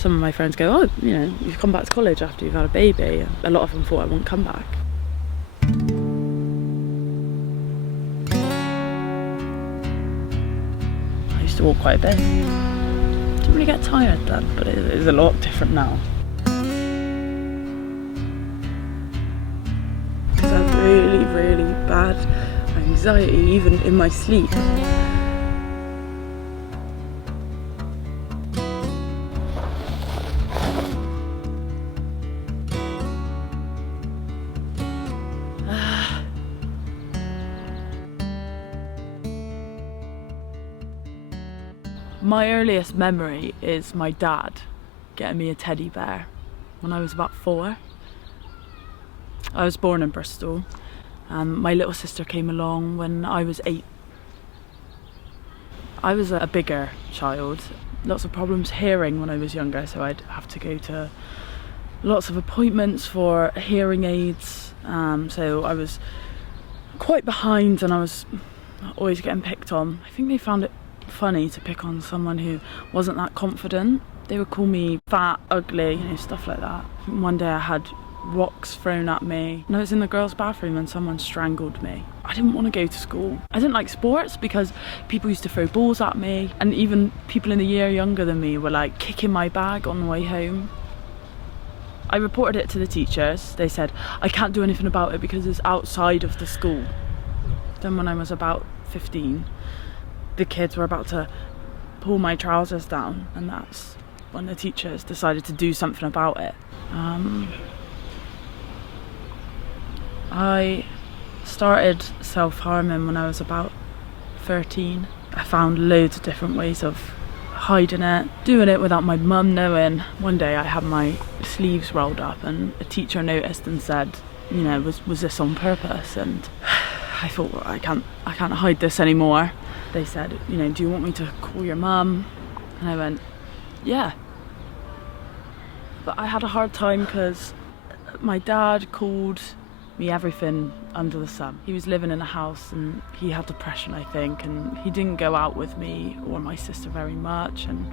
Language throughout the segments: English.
Some of my friends go, oh, you know, you've come back to college after you've had a baby. A lot of them thought I wouldn't come back. I used to walk quite a bit. Didn't really get tired then, but it is a lot different now. I have really, really bad anxiety, even in my sleep. My earliest memory is my dad getting me a teddy bear when I was about 4. I was born in Bristol, and my little sister came along when I was 8. I was a bigger child, lots of problems hearing when I was younger, so I'd have to go to lots of appointments for hearing aids, so I was quite behind and I was always getting picked on. I think they found it funny to pick on someone who wasn't that confident. They would call me fat, ugly, you know, stuff like that. One day I had rocks thrown at me and I was in the girls' bathroom and someone strangled me. I didn't want to go to school. I didn't like sports because people used to throw balls at me, and even people in the year younger than me were like kicking my bag on the way home. I reported it to the teachers. They said I can't do anything about it because it's outside of the school. Then when I was about 15, the kids were about to pull my trousers down, and that's when the teachers decided to do something about it. I started self-harming when I was about 13. I found loads of different ways of hiding it, doing it without my mum knowing. One day I had my sleeves rolled up and a teacher noticed and said, you know, was this on purpose? And I thought, well, I can't hide this anymore. They said, you know, do you want me to call your mum? And I went, yeah. But I had a hard time because my dad called me everything under the sun. He was living in a house and he had depression, I think, and he didn't go out with me or my sister very much. And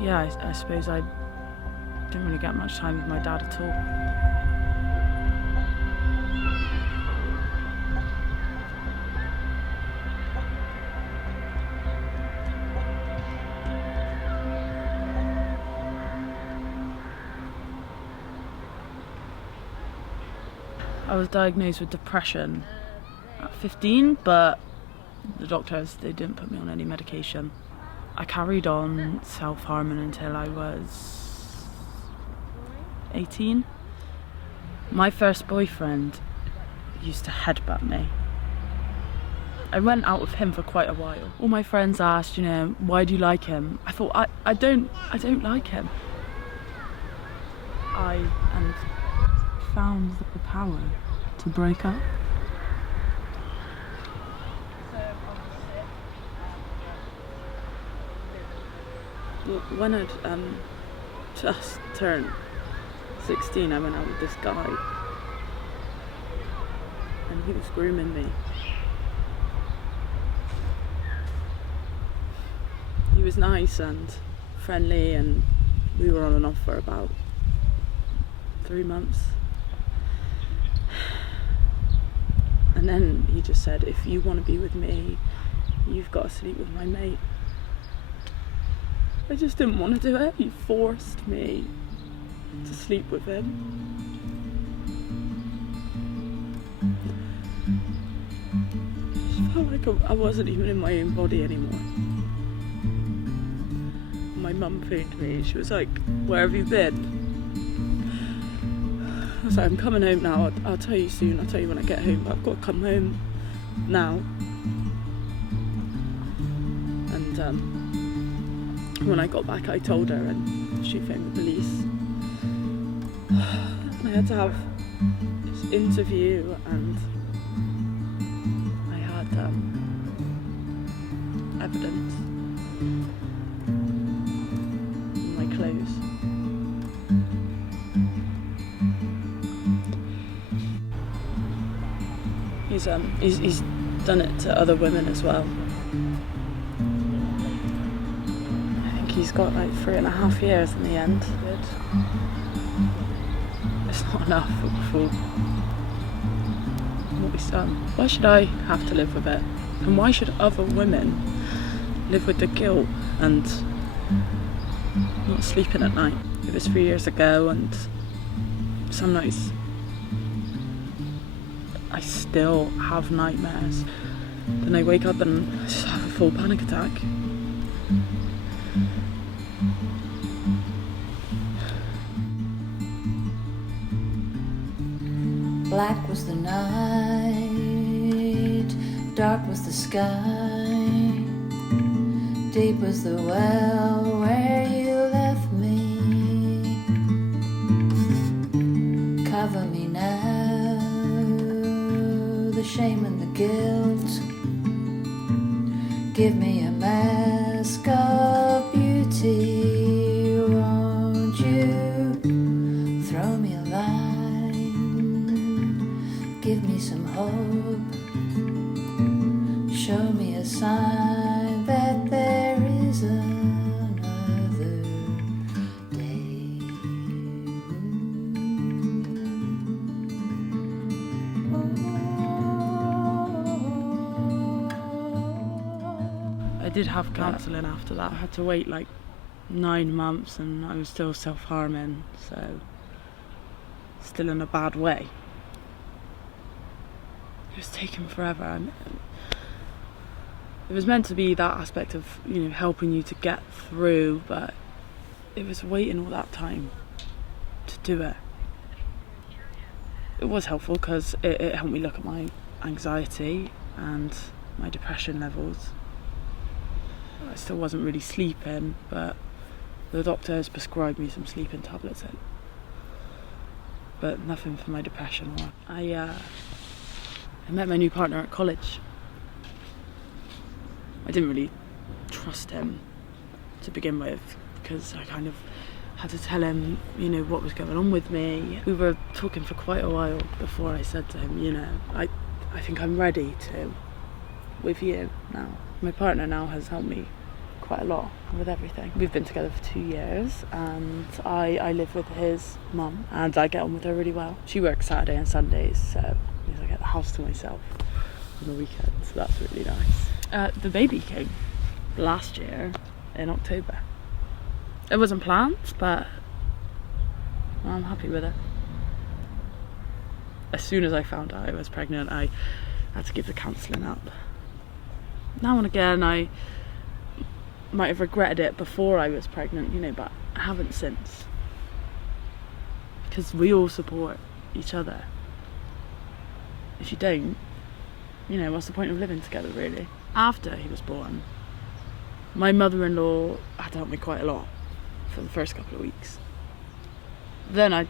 yeah, I suppose I didn't really get much time with my dad at all. I was diagnosed with depression at 15, but the doctors, they didn't put me on any medication. I carried on self-harming until I was 18. My first boyfriend used to headbutt me. I went out with him for quite a while. All my friends asked, you know, why do you like him? I thought, I don't like him. I found the power to break up. Well, when I'd just turned 16, I went out with this guy and he was grooming me. He was nice and friendly and we were on and off for about 3 months. And then he just said, if you want to be with me, you've got to sleep with my mate. I just didn't want to do it. He forced me to sleep with him. I just felt like I wasn't even in my own body anymore. My mum phoned me. She was like, where have you been? I was like, I'm coming home now. I'll tell you soon. I'll tell you when I get home. But I've got to come home now. And when I got back, I told her, and she phoned the police. I had to have this interview, and I had evidence in my clothes. He's done it to other women as well. I think he's got like 3.5 years in the end. Good. It's not enough for what he's done. Why should I have to live with it? And why should other women live with the guilt and not sleeping at night? It was 3 years ago, and some nights I still have nightmares. Then I wake up and I just have a full panic attack. Black was the night, dark was the sky, deep was the well where you left me. Cover me now, the shame and the guilt. Give me a mask of beauty, won't you throw me a line, give me some hope, show me a sign that there is another day. I did have counselling after that. I had to wait like 9 months and I was still self-harming, so still in a bad way. It was taking forever. It was meant to be that aspect of, you know, helping you to get through, but it was waiting all that time to do it. It was helpful because it helped me look at my anxiety and my depression levels. I still wasn't really sleeping, but the doctors prescribed me some sleeping tablets, but nothing for my depression. I met my new partner at college. I didn't really trust him to begin with because I kind of had to tell him, you know, what was going on with me. We were talking for quite a while before I said to him, you know, I think I'm ready to with you now. My partner now has helped me quite a lot with everything. We've been together for 2 years and I live with his mum and I get on with her really well. She works Saturday and Sundays, so I get the house to myself on the weekends, so that's really nice. The baby came last year in October. It wasn't planned, but I'm happy with it. As soon as I found out I was pregnant, I had to give the counselling up. Now and again I might have regretted it before I was pregnant, you know, but I haven't since. Because we all support each other. If you don't, you know, what's the point of living together really? After he was born, my mother-in-law had to help me quite a lot for the first couple of weeks. Then I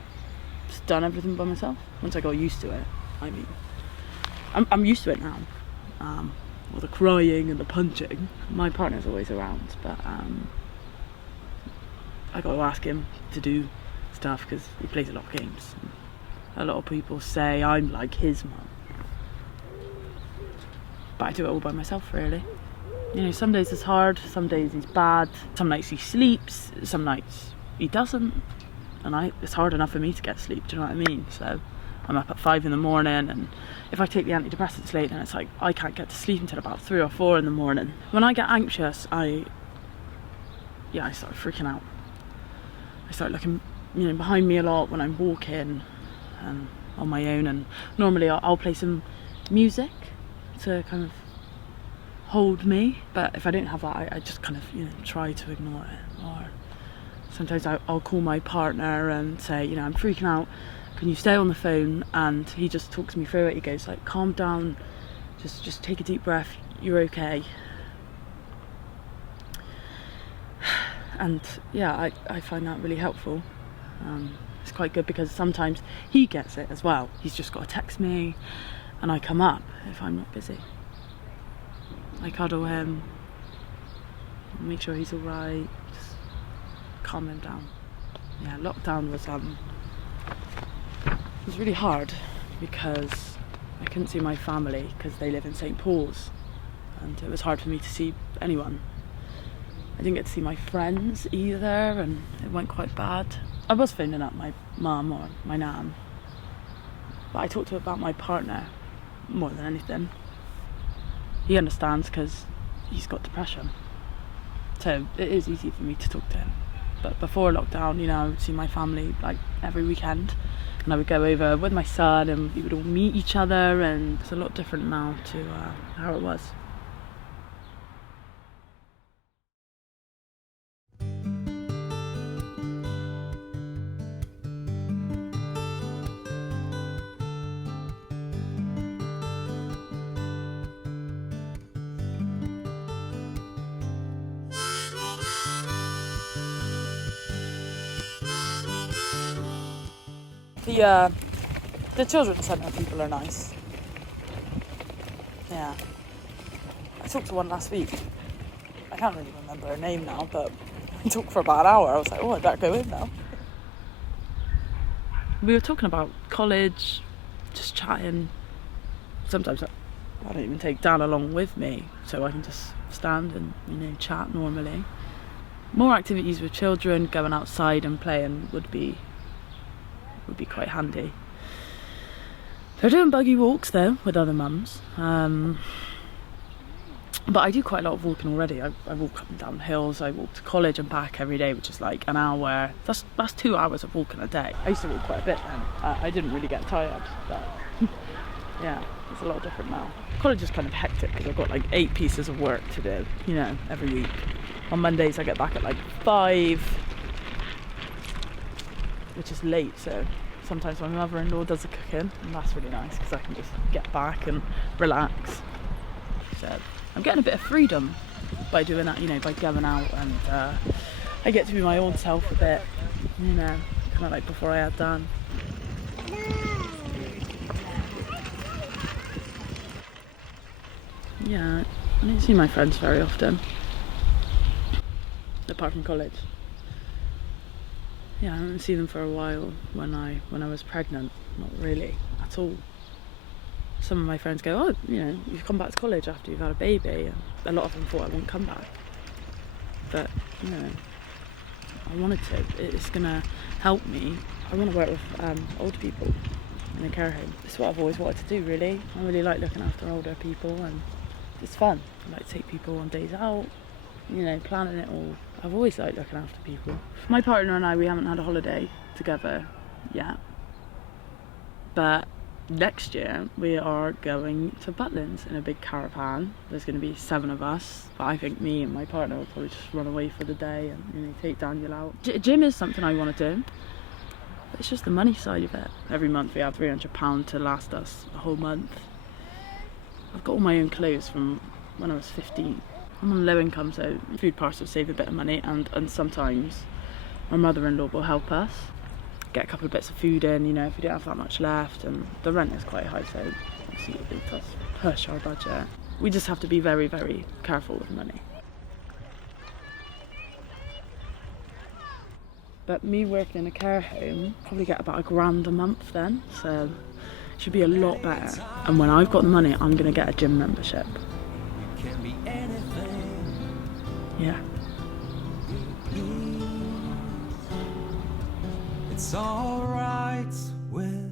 just done everything by myself. Once I got used to it, I mean, I'm used to it now. All the crying and the punching. My partner's always around, but I got to ask him to do stuff because he plays a lot of games. A lot of people say I'm like his mum, but I do it all by myself really. You know, some days it's hard, some days he's bad, some nights he sleeps, some nights he doesn't, and it's hard enough for me to get sleep, do you know what I mean? So I'm up at 5 in the morning, and if I take the antidepressants late, then it's like I can't get to sleep until about 3 or 4 in the morning. When I get anxious, I start freaking out. I start looking, you know, behind me a lot when I'm walking and on my own, and normally I'll play some music to kind of hold me, but if I don't have that, I just kind of, you know, try to ignore it. Or sometimes I'll call my partner and say, you know, I'm freaking out, can you stay on the phone? And he just talks me through it. He goes like, calm down, just take a deep breath, you're okay. And yeah, I find that really helpful. It's quite good because sometimes he gets it as well. He's just got to text me and I come up if I'm not busy. I cuddle him, make sure he's alright, just calm him down. Yeah, lockdown was really hard because I couldn't see my family because they live in St. Paul's, and it was hard for me to see anyone. I didn't get to see my friends either, and it went quite bad. I was phoning up my mum or my nan, but I talked to her about my partner more than anything. He understands because he's got depression, so it is easy for me to talk to him. But before lockdown, you know, I would see my family like every weekend, and I would go over with my son and we would all meet each other, and it's a lot different now to how it was. The children's centre people are nice. Yeah. I talked to one last week. I can't really remember her name now, but we talked for about an hour. I was like, oh, I better go in now. We were talking about college, just chatting. Sometimes I don't even take Dan along with me, so I can just stand and, you know, chat normally. More activities with children, going outside and playing would be quite handy. They're doing buggy walks though with other mums, but I do quite a lot of walking already. I walk up and down hills. I walk to college and back every day, which is like an hour. That's 2 hours of walking a day. I used to walk quite a bit then. I didn't really get tired, but yeah, it's a lot different now. College is kind of hectic because I've got like 8 pieces of work to do, you know, every week. On Mondays I get back at like 5, which is late, so sometimes my mother-in-law does the cooking, and that's really nice because I can just get back and relax. So I'm getting a bit of freedom by doing that, you know, by going out, and I get to be my old self a bit, you know, kind of like before I had Dan. Yeah, I don't see my friends very often, apart from college. Yeah, I haven't seen them for a while. When I was pregnant, not really at all. Some of my friends go, oh, you know, you've come back to college after you've had a baby, and a lot of them thought I wouldn't come back. But, you know, I wanted to. It's gonna help me. I want to work with older people in a care home. It's what I've always wanted to do, really. I really like looking after older people, and it's fun. I like to take people on days out, you know, planning it all. I've always liked looking after people. My partner and I, we haven't had a holiday together yet, but next year we are going to Butlins in a big caravan. There's going to be 7 of us, but I think me and my partner will probably just run away for the day and, you know, take Daniel out. Gym is something I want to do, but it's just the money side of it. Every month we have £300 to last us a whole month. I've got all my own clothes from when I was 15. I'm on low income, so food parcels save a bit of money, and sometimes my mother-in-law will help us get a couple of bits of food in, you know, if we don't have that much left, and the rent is quite high, so obviously it does push our budget. We just have to be very, very careful with money. But me working in a care home, probably get about £1,000 a month then, so it should be a lot better. And when I've got the money, I'm gonna get a gym membership. Yeah. It's all right with